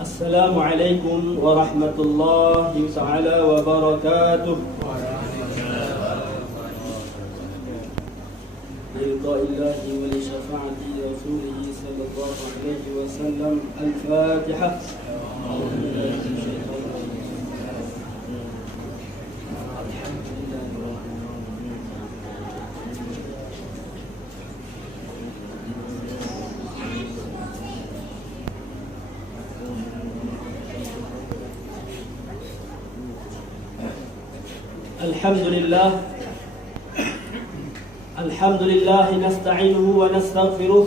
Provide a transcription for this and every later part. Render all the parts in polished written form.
Assalamualaikum warahmatullahi ta'ala wabarakatuh. Lillahi wa li syafa'ati rasulih sallallahu alaihi wasallam. Al-Fatihah. Alhamdulillah nasta'inuhu wa nastaghfiruh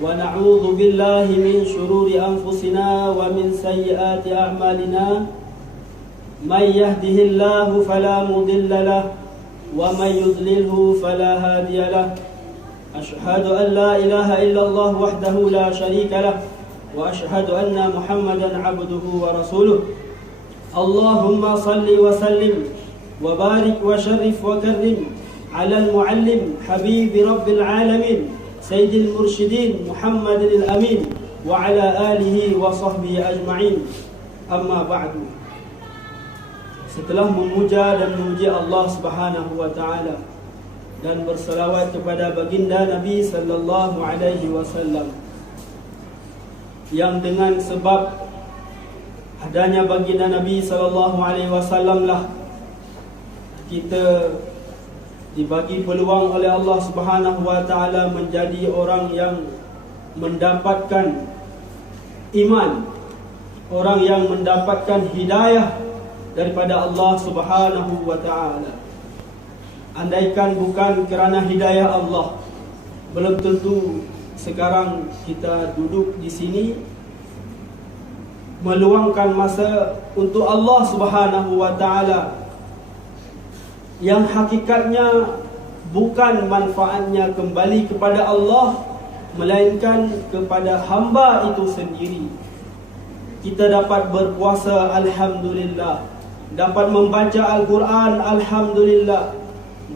wa na'udzu billahi min shururi anfusina wa min sayyiati a'malina. May yahdihillahu fala mudilla lahu wa may yudlilhu fala hadiya lahu. Ashhadu an la ilaha illallah wahdahu la sharika lahu wa ashhadu anna Muhammadan 'abduhu wa rasuluh. Allahumma salli wa sallim wa barik wa syarif wa karrim ala al-muallim habibi rabbil alamin sayyidil mursyidin Muhammadil amin wa ala alihi wa sahbihi ajma'in. Amma ba'du. Setelah memuja dan memuji Allah Subhanahu wa taala dan bersalawat kepada baginda Nabi sallallahu alaihi wasallam, yang dengan sebab adanya baginda Nabi sallallahu alaihi wasallam lah kita dibagi peluang oleh Allah Subhanahu wa taala menjadi orang yang mendapatkan iman, orang yang mendapatkan hidayah daripada Allah Subhanahu wa taala. Andaikan bukan kerana hidayah Allah, belum tentu sekarang kita duduk di sini meluangkan masa untuk Allah Subhanahu wa taala, yang hakikatnya bukan manfaatnya kembali kepada Allah, melainkan kepada hamba itu sendiri. Kita dapat berpuasa, alhamdulillah. Dapat membaca Al-Quran, alhamdulillah.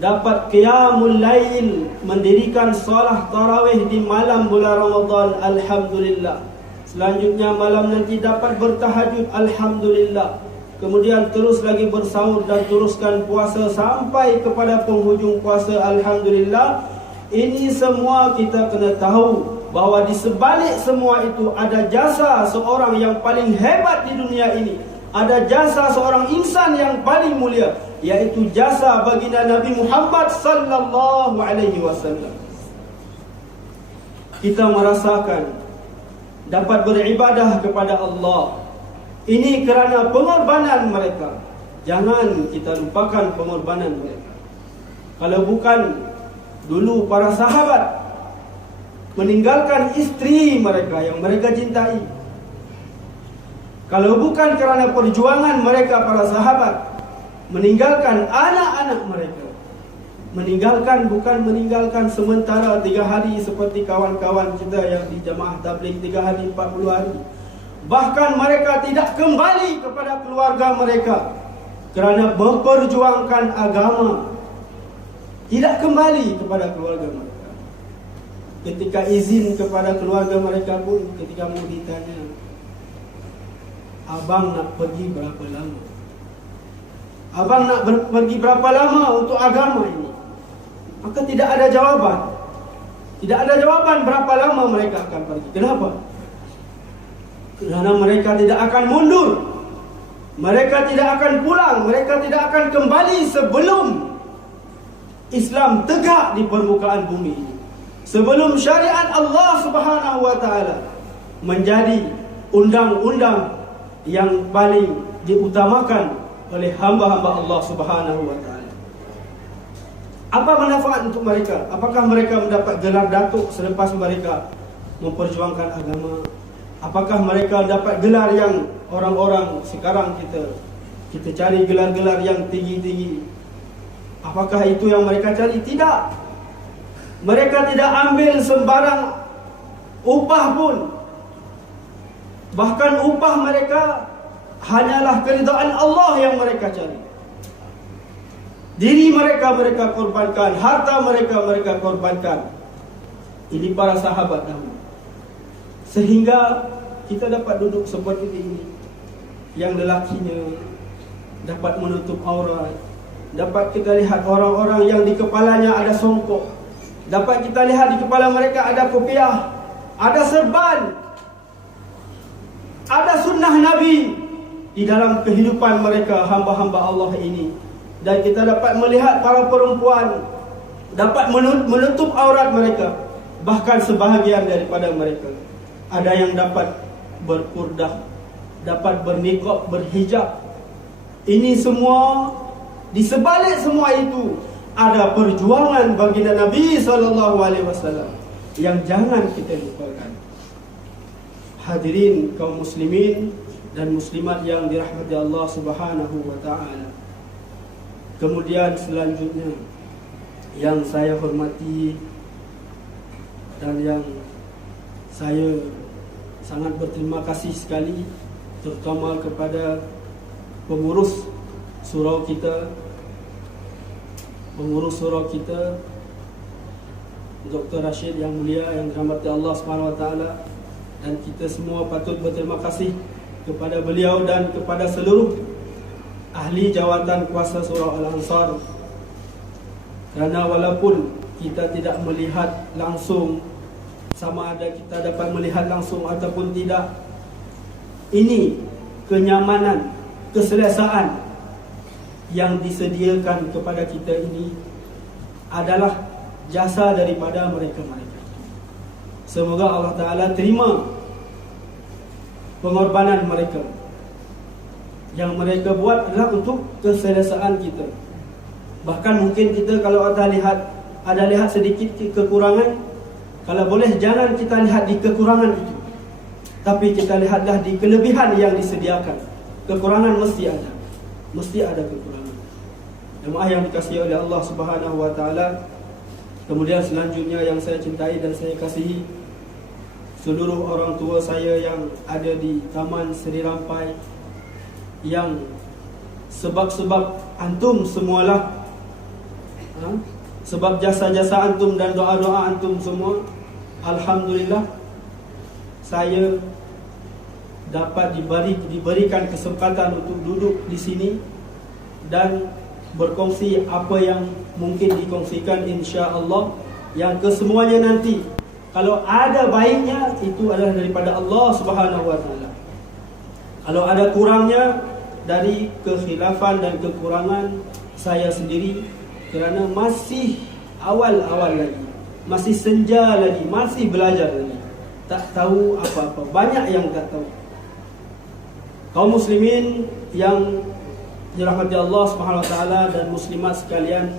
Dapat qiyamul lail, mendirikan solat tarawih di malam bulan Ramadan, alhamdulillah. Selanjutnya malam nanti dapat bertahajud, alhamdulillah. Kemudian terus lagi bersahur dan teruskan puasa sampai kepada penghujung puasa, alhamdulillah. Ini semua kita kena tahu bahawa di sebalik semua itu ada jasa seorang yang paling hebat di dunia ini. Ada jasa seorang insan yang paling mulia, yaitu jasa baginda Nabi Muhammad sallallahu alaihi wasallam. Kita merasakan dapat beribadah kepada Allah ini kerana pengorbanan mereka. Jangan kita lupakan pengorbanan mereka. Kalau bukan dulu para sahabat meninggalkan isteri mereka yang mereka cintai, kalau bukan kerana perjuangan mereka para sahabat meninggalkan anak-anak mereka, bukan meninggalkan sementara 3 hari seperti kawan-kawan kita yang di jamaah tabligh 3 hari 40 hari. Bahkan mereka tidak kembali kepada keluarga mereka kerana memperjuangkan agama. Tidak kembali kepada keluarga mereka. Ketika izin kepada keluarga mereka pun, ketika mau ditanya, abang nak pergi berapa lama? Abang nak pergi berapa lama untuk agama ini? Maka tidak ada jawaban. Tidak ada jawaban berapa lama mereka akan pergi. Kenapa? Kerana mereka tidak akan mundur, mereka tidak akan pulang, mereka tidak akan kembali sebelum Islam tegak di permukaan bumi ini, sebelum syariat Allah Subhanahu wa taala menjadi undang-undang yang paling diutamakan oleh hamba-hamba Allah Subhanahu wa taala. Apa manfaat untuk mereka? Apakah mereka mendapat gelar datuk selepas mereka memperjuangkan agama? Apakah mereka dapat gelar yang orang-orang sekarang kita cari gelar-gelar yang tinggi-tinggi? Apakah itu yang mereka cari? Tidak. Mereka tidak ambil sembarang upah pun. Bahkan upah mereka hanyalah keridhaan Allah yang mereka cari. Diri mereka korbankan, harta mereka korbankan. Ini para sahabat dahulu. Sehingga kita dapat duduk seperti ini. Yang lelakinya dapat menutup aurat. Dapat kita lihat orang-orang yang di kepalanya ada songkok. Dapat kita lihat di kepala mereka ada kopiah, ada serban, ada sunnah Nabi di dalam kehidupan mereka, hamba-hamba Allah ini. Dan kita dapat melihat para perempuan dapat menutup aurat mereka. Bahkan sebahagian daripada mereka ada yang dapat berkurdah, dapat berniqab, berhijab. Ini semua, di sebalik semua itu ada perjuangan baginda Nabi SAW yang jangan kita lupakan. Hadirin kaum muslimin dan muslimat yang dirahmati Allah Subhanahu wa taala. Kemudian selanjutnya yang saya hormati dan yang saya sangat berterima kasih sekali, terutama kepada pengurus surau kita, Dr. Rashid yang mulia, yang dirahmati Allah Subhanahu wa taala, dan kita semua patut berterima kasih kepada beliau dan kepada seluruh ahli jawatan kuasa surau Al-Ansar. Kerana walaupun kita tidak melihat langsung, sama ada kita dapat melihat langsung ataupun tidak, ini kenyamanan, keselesaan yang disediakan kepada kita ini adalah jasa daripada mereka-mereka. Semoga Allah Ta'ala terima pengorbanan mereka. Yang mereka buat adalah untuk keselesaan kita. Bahkan mungkin kita kalau ada lihat sedikit kekurangan, kalau boleh jangan kita lihat di kekurangan itu, tapi kita lihatlah di kelebihan yang disediakan. Kekurangan mesti ada kekurangan. Jemaah yang dikasihi oleh Allah Subhanahu wa taala. Kemudian selanjutnya yang saya cintai dan saya kasihi, seluruh orang tua saya yang ada di Taman Seri Rampai, yang sebab-sebab antum semualah, sebab jasa-jasa antum dan doa-doa antum semua, alhamdulillah saya dapat diberikan kesempatan untuk duduk di sini dan berkongsi apa yang mungkin dikongsikan, insya-Allah. Yang kesemuanya nanti kalau ada baiknya itu adalah daripada Allah Subhanahu wa taala. Kalau ada kurangnya dari kekhilafan dan kekurangan saya sendiri, kerana masih awal-awal lagi, masih senja lagi, masih belajar lagi, tak tahu apa-apa, banyak yang tak tahu. Kaum muslimin yang dirahmati Allah Subhanahu wa taala dan muslimat sekalian,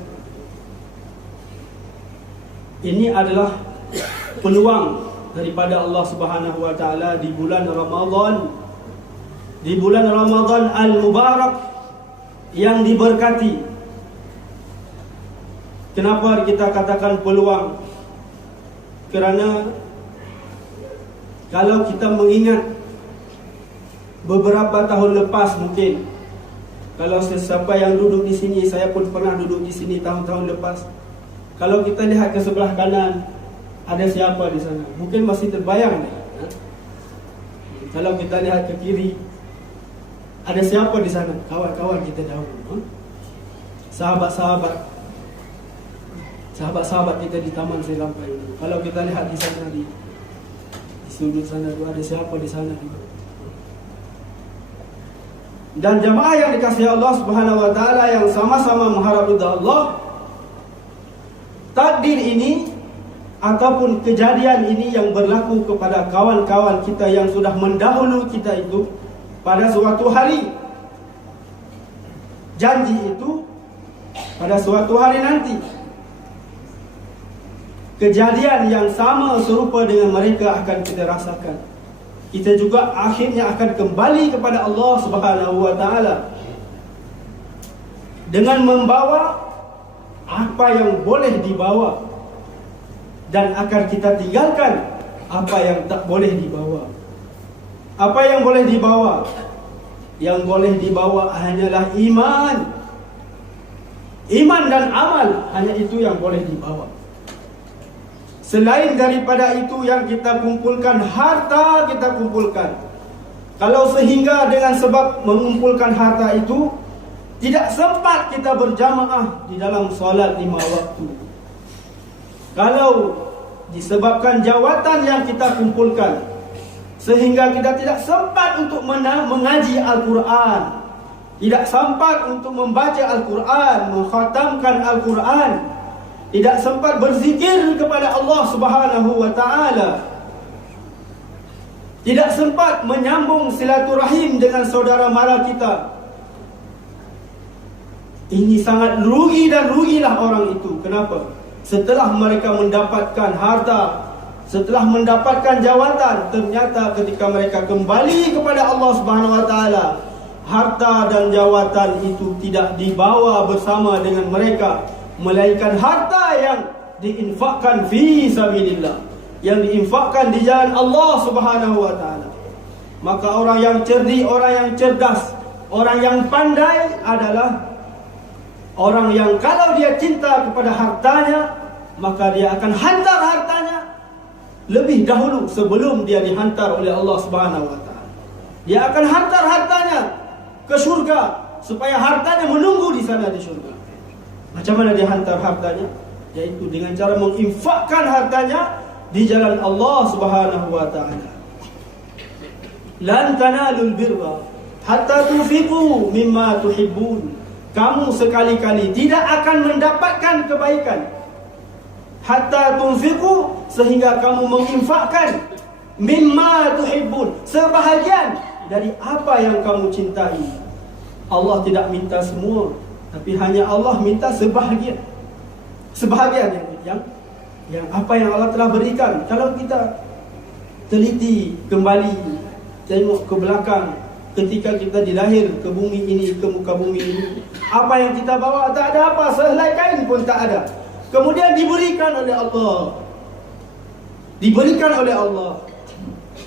ini adalah peluang daripada Allah Subhanahu wa taala di bulan Ramadan, di bulan Ramadan al-Mubarak yang diberkati. Kenapa kita katakan peluang? Kerana kalau kita mengingat beberapa tahun lepas, mungkin kalau sesiapa yang duduk di sini, saya pun pernah duduk di sini tahun-tahun lepas. Kalau kita lihat ke sebelah kanan, ada siapa di sana? Mungkin masih terbayang. Kalau kita lihat ke kiri, ada siapa di sana? Kawan-kawan kita dahulu, sahabat-sahabat kita di Taman Seri Rampai ini. Kalau kita lihat di sana, di sudut sana tu, ada siapa di sana juga. Dan jemaah yang dikasihi Allah Subhanahu wa taala yang sama-sama mengharap ridha Allah, takdir ini ataupun kejadian ini yang berlaku kepada kawan-kawan kita yang sudah mendahulu kita itu, pada suatu hari, janji itu pada suatu hari nanti kejadian yang sama serupa dengan mereka akan kita rasakan. Kita juga akhirnya akan kembali kepada Allah Subhanahu wa taala dengan membawa apa yang boleh dibawa, dan akan kita tinggalkan apa yang tak boleh dibawa. Apa yang boleh dibawa? Yang boleh dibawa hanyalah iman. Iman dan amal, hanya itu yang boleh dibawa. Selain daripada itu yang kita kumpulkan, harta kita kumpulkan. Kalau sehingga dengan sebab mengumpulkan harta itu tidak sempat kita berjamaah di dalam solat 5 waktu. Kalau disebabkan jawatan yang kita kumpulkan sehingga kita tidak sempat untuk mengaji Al-Quran, tidak sempat untuk membaca Al-Quran, mengkhatamkan Al-Quran, tidak sempat berzikir kepada Allah Subhanahu wa ta'ala, tidak sempat menyambung silaturahim dengan saudara mara kita, ini sangat rugi dan rugilah orang itu. Kenapa? Setelah mereka mendapatkan harta, setelah mendapatkan jawatan, ternyata ketika mereka kembali kepada Allah Subhanahu wa ta'ala, harta dan jawatan itu tidak dibawa bersama dengan mereka, melainkan harta yang diinfakkan fi sabilillah, yang diinfakkan di jalan Allah Subhanahu wa ta'ala. Maka orang yang cerdik, orang yang cerdas, orang yang pandai adalah orang yang kalau dia cinta kepada hartanya, maka dia akan hantar hartanya lebih dahulu sebelum dia dihantar oleh Allah Subhanahu wa ta'ala. Dia akan hantar hartanya ke syurga supaya hartanya menunggu di sana di syurga. Macam mana dia hantar hartanya? Yaitu dengan cara menginfakkan hartanya di jalan Allah Subhanahu wa ta'ala. Lan tanalul birra hatta tunfiqu mimma tuhibbun. Kamu sekali-kali tidak akan mendapatkan kebaikan hatta tunfiqu, sehingga kamu menginfakkan mimma tuhibbun, sebahagian dari apa yang kamu cintai. Allah tidak minta semua, tapi hanya Allah minta sebahagian. Sebahagian yang apa yang Allah telah berikan. Kalau kita teliti kembali, tengok ke belakang, ketika kita dilahir ke bumi ini, ke muka bumi ini, apa yang kita bawa? Tak ada apa, sehelai kain pun tak ada. Kemudian diberikan oleh Allah, diberikan oleh Allah,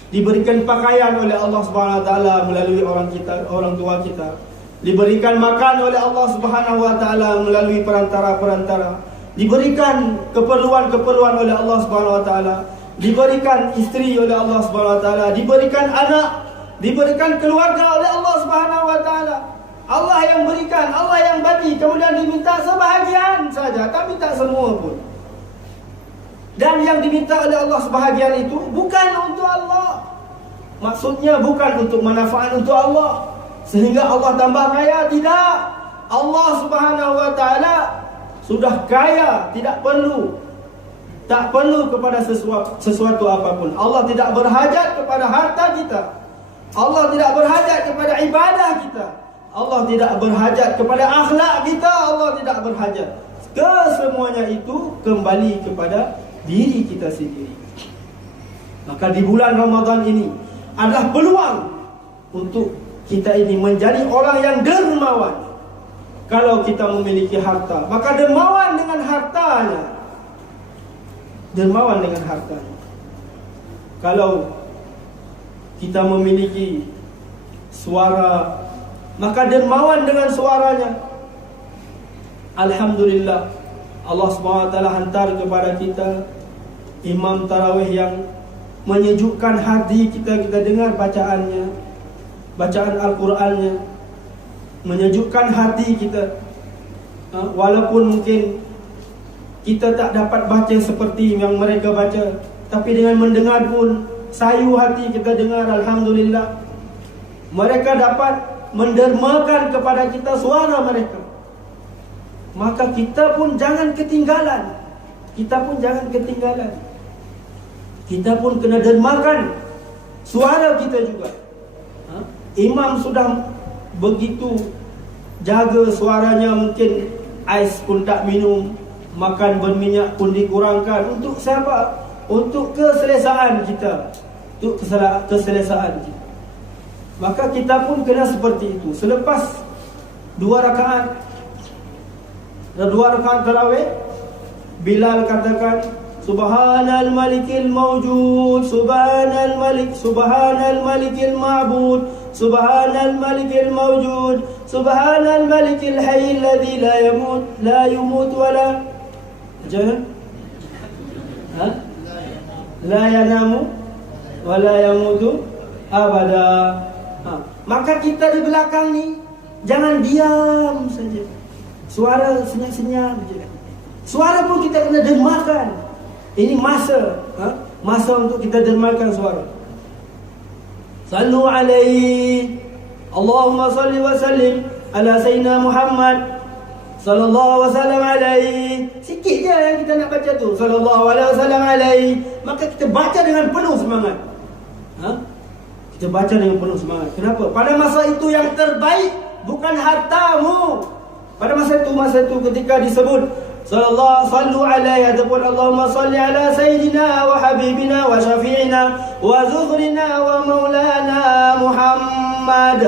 diberikan pakaian oleh Allah Subhanahu wa ta'ala melalui orang tua kita, diberikan makan oleh Allah Subhanahu wa ta'ala melalui perantara-perantara, diberikan keperluan-keperluan oleh Allah Subhanahu wa ta'ala, diberikan isteri oleh Allah Subhanahu wa ta'ala, diberikan anak, diberikan keluarga oleh Allah Subhanahu wa ta'ala. Allah yang berikan, Allah yang bagi, kemudian diminta sebahagian saja, tapi tak semua pun. Dan yang diminta oleh Allah sebahagian itu bukan untuk Allah. Maksudnya bukan untuk manfaat untuk Allah, sehingga Allah tambah kaya, tidak. Allah Subhanahu wa ta'ala sudah kaya, tidak perlu, tak perlu kepada sesuatu apapun. Allah tidak berhajat kepada harta kita, Allah tidak berhajat kepada ibadah kita, Allah tidak berhajat kepada akhlak kita, Allah tidak berhajat. Kesemuanya itu kembali kepada diri kita sendiri. Maka di bulan Ramadan ini adalah peluang untuk kita ini menjadi orang yang dermawan. Kalau kita memiliki harta, maka dermawan dengan hartanya. Dermawan dengan hartanya. Kalau kita memiliki suara, maka dermawan dengan suaranya. Alhamdulillah, Allah SWT hantar kepada kita imam tarawih yang menyejukkan hati kita. Kita dengar bacaannya, bacaan Al-Qurannya menyejukkan hati kita. Walaupun mungkin kita tak dapat baca seperti yang mereka baca, tapi dengan mendengar pun sayu hati kita dengar. Alhamdulillah, mereka dapat mendermakan kepada kita suara mereka. Maka kita pun jangan ketinggalan. Kita pun jangan ketinggalan. Kita pun kena dermakan suara kita juga. Imam sudah begitu jaga suaranya, mungkin ais pun tak minum, makan berminyak pun dikurangkan. Untuk siapa? Untuk keselesaan kita, untuk keselesaan kita. Maka kita pun kena seperti itu. Selepas 2 rakaat tarawih, Bilal katakan, Subhanal malikil mawjud, Subhanal malikil ma'bud, Subhanal malikil mawjud, Subhanal malikil hayy alladhi la yamut wa la la yanamu wa la yamutu abada. Maka kita di belakang ni jangan diam saja. Suara senyap-senyap je. Suara pun kita kena dermakan. Ini masa masa untuk kita dermakan suara. Sallu alaihi, Allahumma salli wa sallim ala sayyidina Muhammad sallallahu wasallam alaihi. Sikit je yang kita nak baca tu, sallallahu alaihi wasallam alaihi. Maka kita baca dengan penuh semangat. Kita baca dengan penuh semangat. Kenapa? Pada masa itu yang terbaik bukan hartamu. Pada masa itu ketika disebut sallu alaihi ataupun Allahumma salli ala sayyidina wa habibina wa syafi'ina wa zuhrina wa maulana Muhammad.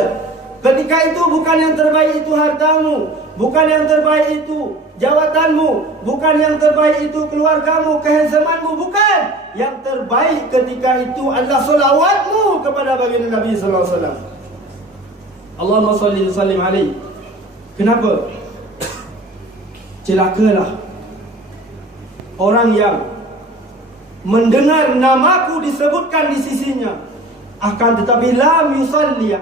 Ketika itu bukan yang terbaik itu hartamu, bukan yang terbaik itu jawatanmu, bukan yang terbaik itu keluargamu, kehansamanmu, bukan. Yang terbaik ketika itu adalah selawatmu kepada baginda Nabi sallallahu alaihi wasallam. Allahumma salli wa sallim alaihi. Kenapa? Celakalah orang yang mendengar namaku disebutkan di sisinya, akan tetapi lam yusalli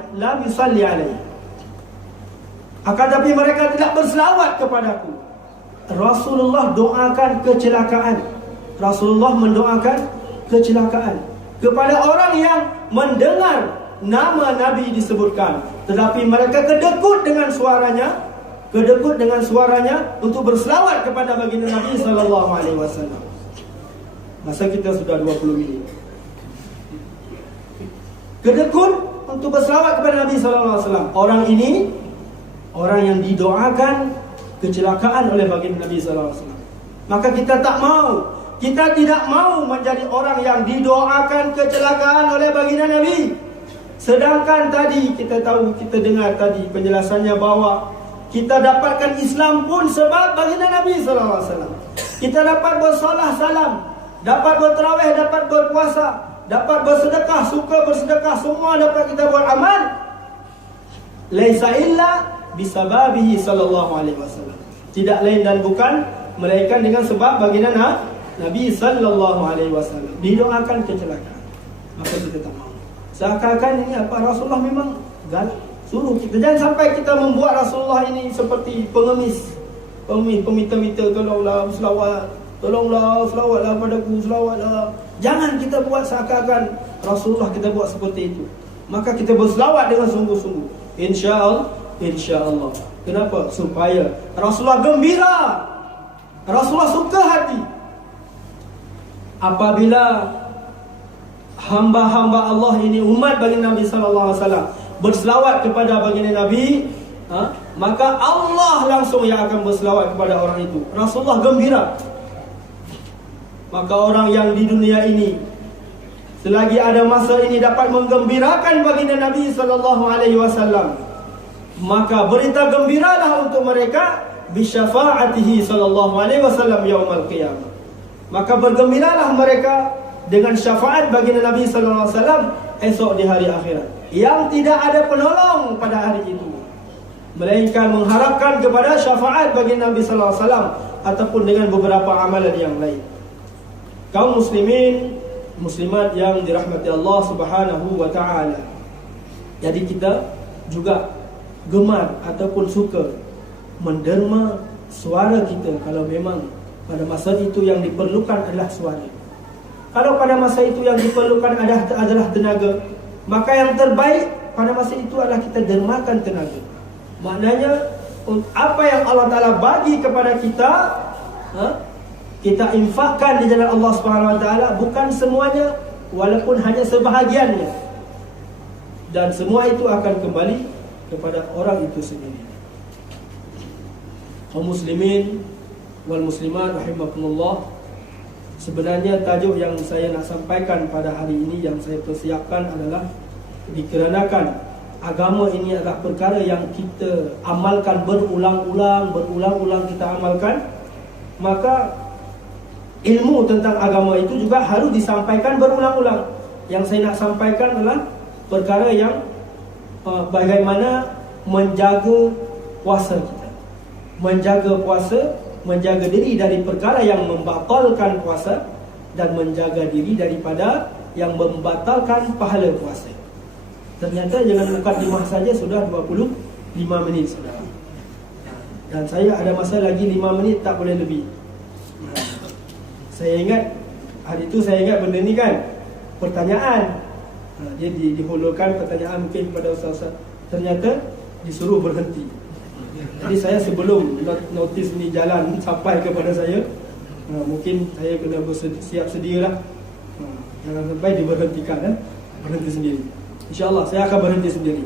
alaihi, akan tetapi mereka tidak berselawat kepadaku. Rasulullah doakan kecelakaan. Rasulullah mendoakan kecelakaan kepada orang yang mendengar nama Nabi disebutkan, tetapi mereka kedekut dengan suaranya untuk berselawat kepada baginda Nabi sallallahu alaihi wasallam. Masa kita sudah 20 minit. Kedekut untuk berselawat kepada Nabi sallallahu alaihi wasallam. Orang ini orang yang didoakan kecelakaan oleh baginda Nabi sallallahu alaihi wasallam. Maka kita tidak mau menjadi orang yang didoakan kecelakaan oleh baginda Nabi. Sedangkan tadi kita dengar tadi penjelasannya bahawa kita dapatkan Islam pun sebab baginda Nabi sallallahu alaihi wasallam. Kita dapat bersolah salam, dapat bertarawih, dapat berpuasa, dapat bersedekah, suka bersedekah, semua dapat kita buat amal. Laisa illa bisababihi sallallahu alaihi wasallam. Tidak lain dan bukan melainkan dengan sebab baginda Nabi sallallahu alaihi wasallam didoakan kecelakaan. Maka kita tak mahu. Seakan-akan ini apa, Rasulullah memang galak suruh kita. Jangan sampai kita membuat Rasulullah ini seperti pengemis, peminta-minta, tolonglah selawat, tolonglah selawatlah padaku, selawatlah. Jangan kita buat seakan-akan Rasulullah kita buat seperti itu. Maka kita berselawat dengan sungguh-sungguh. InsyaAllah. Kenapa? Supaya Rasulullah gembira, Rasulullah suka hati apabila hamba-hamba Allah ini, umat baginda Nabi sallallahu alaihi wasallam, berselawat kepada baginda Nabi, maka Allah langsung yang akan berselawat kepada orang itu. Rasulullah gembira. Maka orang yang di dunia ini selagi ada masa ini dapat menggembirakan baginda Nabi sallallahu alaihi wasallam, maka berita gembiralah untuk mereka bisyafaatihi sallallahu alaihi wasallam yaumul qiyamah. Maka bergembiralah mereka dengan syafaat baginda Nabi sallallahu alaihi wasallam esok di hari akhirat, yang tidak ada penolong pada hari itu melainkan mengharapkan kepada syafaat baginda Nabi sallallahu alaihi wasallam ataupun dengan beberapa amalan yang lain. Kaum muslimin muslimat yang dirahmati Allah Subhanahu wa taala. Jadi kita juga gemar ataupun suka menderma suara kita kalau memang pada masa itu yang diperlukan adalah suara. Kalau pada masa itu yang diperlukan adalah tenaga, maka yang terbaik pada masa itu adalah kita dermakan tenaga. Maknanya apa yang Allah Ta'ala bagi kepada kita, kita infakkan di jalan Allah Subhanahu Wa Ta'ala. Bukan semuanya, walaupun hanya sebahagiannya. Dan semua itu akan kembali kepada orang itu sendiri. Kaum muslimin wal muslimat rahimakumullah, sebenarnya tajuk yang saya nak sampaikan pada hari ini, yang saya persiapkan adalah dikarenakan agama ini adalah perkara yang kita amalkan berulang-ulang kita amalkan, maka ilmu tentang agama itu juga harus disampaikan berulang-ulang. Yang saya nak sampaikan adalah perkara yang bagaimana menjaga puasa kita, menjaga puasa, menjaga diri dari perkara yang membatalkan puasa, dan menjaga diri daripada yang membatalkan pahala puasa. Ternyata jangan mukadimah saja sudah 25 minit saudara. Dan saya ada masa lagi 5 minit, tak boleh lebih. Saya ingat hari itu, saya ingat benda ni kan, pertanyaan. Dia dihulurkan pertanyaan mungkin kepada ustaz-ustaz. Ternyata disuruh berhenti. Jadi saya sebelum notis ni jalan sampai kepada saya, mungkin saya kena bersiap sedia lah. Jangan sampai diberhentikan, berhenti sendiri. InsyaAllah saya akan berhenti sendiri.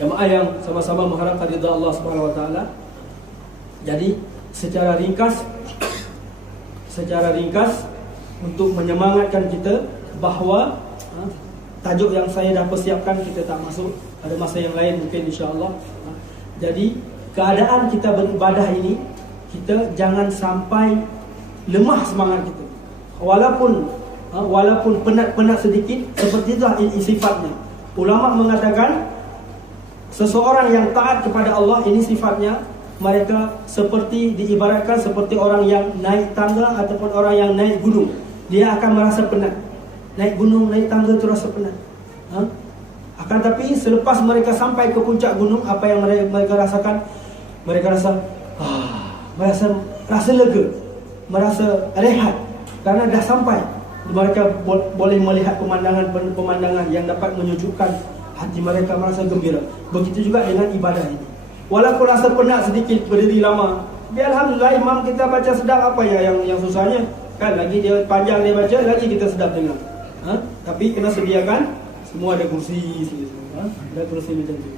Jemaah yang sama-sama mengharapkan ridha Allah Subhanahu Wa Taala. Jadi secara ringkas untuk menyemangatkan kita bahawa tajuk yang saya dah persiapkan kita tak masuk, pada masa yang lain mungkin insya-Allah. Jadi keadaan kita beribadah ini, kita jangan sampai lemah semangat kita. Walaupun penat-penat sedikit, seperti itulah sifatnya. Ulama mengatakan seseorang yang taat kepada Allah ini sifatnya, mereka seperti diibaratkan seperti orang yang naik tangga ataupun orang yang naik gunung. Dia akan merasa penat. Naik gunung, naik tangga itu rasa penat. Akan tapi selepas mereka sampai ke puncak gunung, apa yang mereka rasakan? Mereka rasa lega, merasa rehat karena dah sampai. Mereka boleh melihat pemandangan yang dapat menyejukkan hati mereka, merasa gembira. Begitu juga dengan ibadah ini. Walaupun rasa penat sedikit, berdiri lama, alhamdulillah imam kita baca sedap, apa ya yang susahnya? Kan lagi dia panjang dia baca, lagi kita sedap dengar. Tapi kena sediakan semua ada kursi, ada kursi macam tu.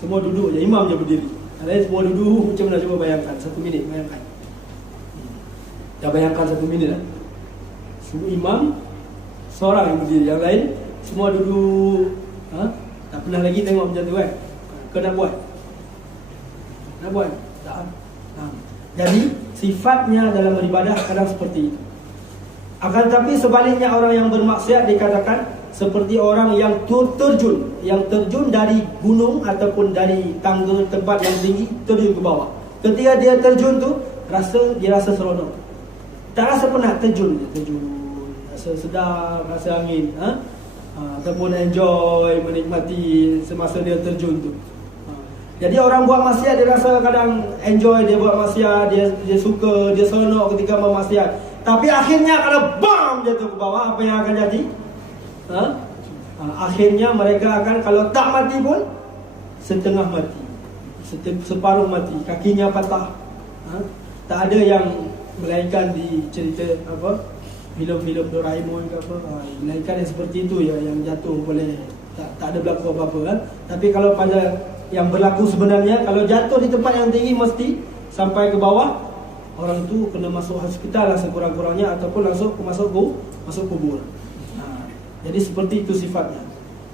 Semua duduk je, imam je berdiri. Lain semua duduk, macam mana, cuba bayangkan 1 minit, bayangkan. Dah bayangkan 1 minit lah. Semua imam seorang yang berdiri, yang lain semua duduk. Tak pernah lagi tengok macam tu kan? Kena buat. Nak buat? Tak. Jadi sifatnya dalam beribadah kadang seperti itu. Akan tapi sebaliknya orang yang bermaksiat dikatakan seperti orang yang terjun dari gunung ataupun dari tangga tempat yang tinggi, terjun ke bawah. Ketika dia terjun tu, dia rasa seronok. Tak rasa penat, terjun, rasa sedap, rasa angin, ataupun enjoy, menikmati semasa dia terjun tu. Jadi orang buat maksiat dia rasa kadang enjoy dia buat maksiat, dia suka, dia seronok ketika buat maksiat. Tapi akhirnya kalau bam jatuh ke bawah, apa yang akan jadi? Akhirnya mereka akan, kalau tak mati pun setengah mati, separuh mati, kakinya patah. Tak ada yang melainkan di cerita filem-filem Doraemon ke apa, melainkan yang seperti itu ya, yang jatuh boleh tak ada berlaku apa-apa kan. Tapi kalau pada yang berlaku sebenarnya, kalau jatuh di tempat yang tinggi mesti sampai ke bawah, orang itu kena masuk hospital lah sekurang-kurangnya, ataupun langsung masuk kubur. Jadi seperti itu sifatnya.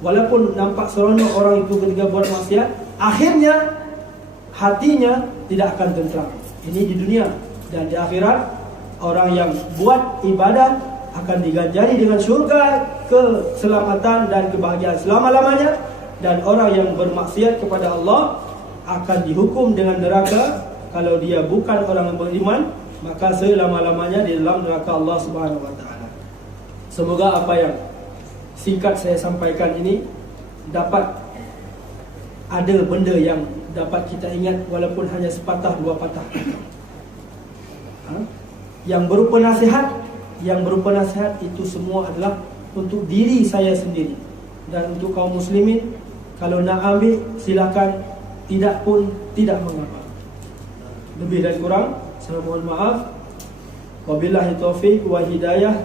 Walaupun nampak seronok orang itu ketika buat maksiat, akhirnya hatinya tidak akan tenteram. Ini di dunia. Dan di akhirat, orang yang buat ibadah akan diganjari dengan syurga, keselamatan dan kebahagiaan selama-lamanya. Dan orang yang bermaksiat kepada Allah akan dihukum dengan neraka. Kalau dia bukan orang yang beriman, maka selama-lamanya di dalam neraka Allah Subhanahu Wa Taala. Semoga apa yang singkat saya sampaikan ini dapat ada benda yang dapat kita ingat, walaupun hanya sepatah dua patah. Yang berupa nasihat itu semua adalah untuk diri saya sendiri dan untuk kaum muslimin. Kalau nak ambil silakan, tidak pun tidak mengapa. Lebih dan kurang saya mohon maaf. Wabillahi taufiq wa hidayah.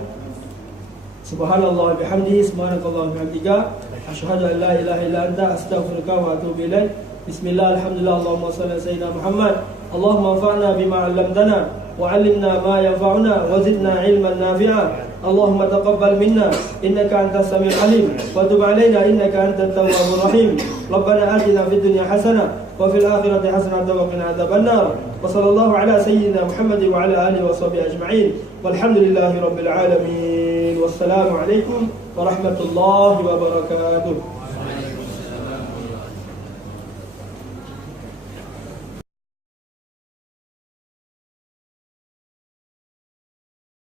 Subhanallah bihamdihi, subhanakallah bihamdika, asyhadu an la ilaha illa anta, astaghfiruka wa atubu ilaik. Bismillah, alhamdulillah, Allahumma salli ala sayyidina Muhammad. Allahumma anfa'na bima 'allamtana wa 'allimna ma yanfa'una wa zidna 'ilman nafi'a. Allahumma taqabbal minna innaka antas samiul alim wa tub 'alaina innaka antat tawwabur rahim. Rabbana atina fid dunya hasanah wa fil akhirati hasanah wa qina adzabannar. Wa sallallahu ala sayyidina Muhammad wa ala alihi wa sahbihi ajma'in. Walhamdulillahi rabbil alamin. Wassalamu alaikum warahmatullahi wabarakatuh.